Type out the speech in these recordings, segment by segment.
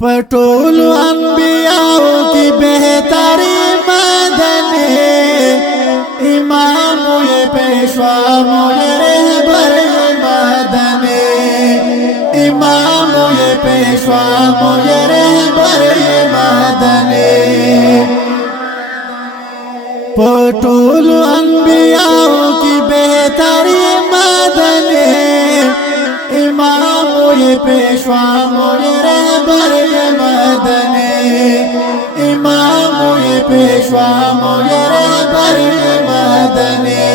पटोल अंबियाओ की बेहतरी मदने इमाम ये पेशवा मोए रहबर मदने इमाम ये पेशवा मोए रहबर मदने पटोल अंबियाओ की बेहतरी मदने इमाम ये पेशवा मोए रहबर मदने इमाम ये पेशवा मोए रहबर मदने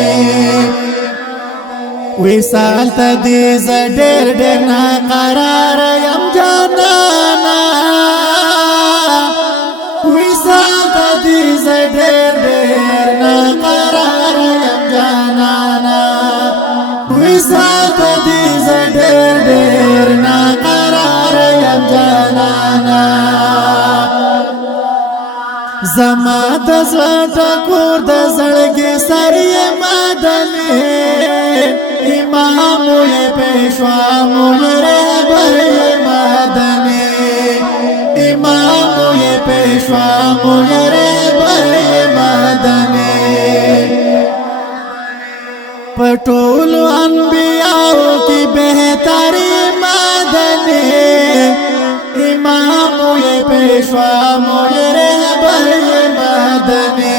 विसाल तदीज डेर डेर ना करार यम जानाना विसाल तदीज डेर डेर ना करार यम जानाना विसाल तदीज डेर डेर ना करार यम जानाना जमा दसवट कोर दसड़गे सरिये मदने इमाम ये पेशवा मोए रहबर मदने इमाम ये पेशवा मोए रहबर मदने पटोल अंबियाओ की बेहतरी मदने इमाम ये पेशवा मोए रहबर मदने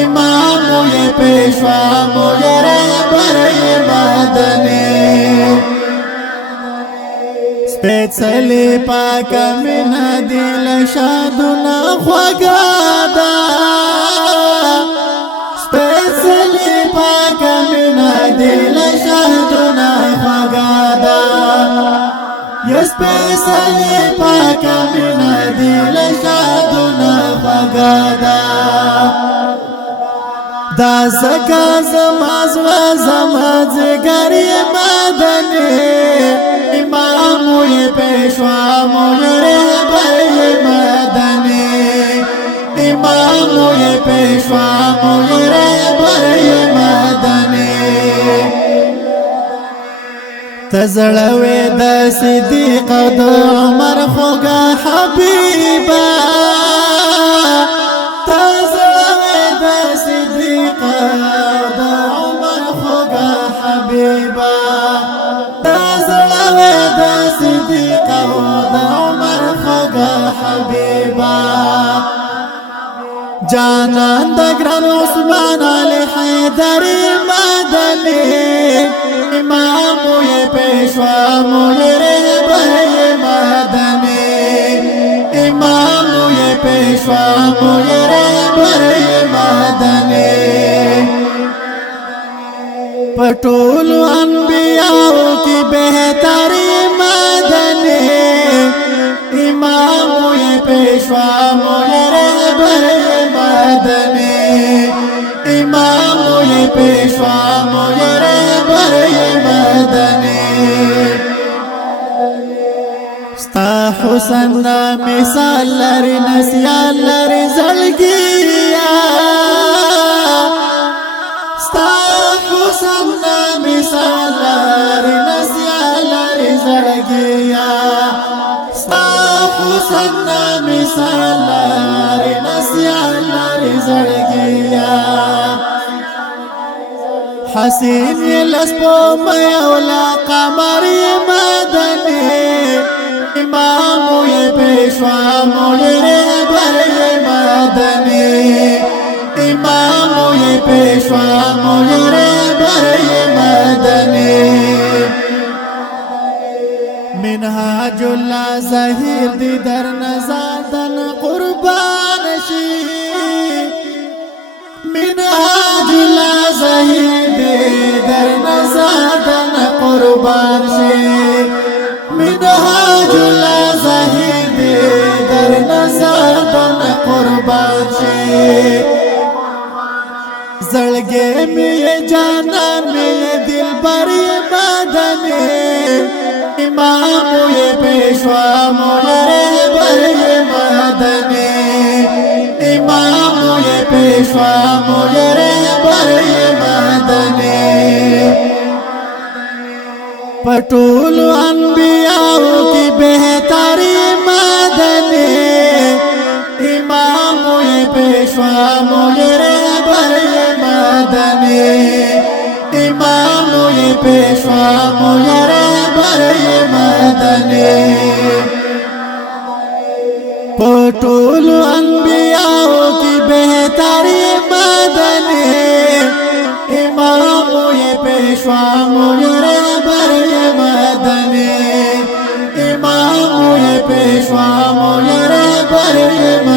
इमाम ये पेशवा मोए रहबर मदने स्पेशली पाक मिन दिल शादुना ख्वागादा स्पेशली पाक मिन दिल शादुना ख्वागादा स्पेशली पाक मिन दिल शादुना ख्वागादा دا زکا زماز و زماز گری مدنی امام یہ پیشوا موے رہبر مدنی امام یہ پیشوا موے رہبر مدنی تزړوي د صدیق او د عمر خوګه حبیبا جانان دگران عثمان علی حیدر مدنی امام یہ پیشوا موے رہبر مدنی امام یہ پیشوا موے رہبر مدنی پٹول انبیاء کی بہتری مدنی امام یہ پیشوا موے رہبر مدنی امام یہ پیشوا موے رہبر مدنی ستا حسن دا مثال لري نسیان لري زړګیا ستا حسن دا مثال لري نسیان لري زړګیا ستا حسن دا مثال لري نسیان لري زړګیا حسین لسپو مولا قمر مدنی امام یہ پیشوا موے رہبر مدنی امام یہ پیشوا موے رہبر مدنی منہاج اللہ ظہیر دی در نزادن قربان شی منہاج اللہ ظہیر دی در نزادن قربان شی منہاج اللہ ظہیر دی در نزادن قربان شی زړګې مې جانان مې دل بری مدنی امام یہ پیشوا موے رہبر مدنی امام یہ پیشوا موے رہبر مدنی پٹول انبیاء کی بہتری पेशवा मोरे बर मदनी इमाम ये पेशवा मोरे बर मदनी पटोल अनबियाओ की बेहतरी मदनी इमाम ये पेशवा मोरे बर मदनी इमाम ये पेशवा मोरे बर